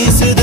easy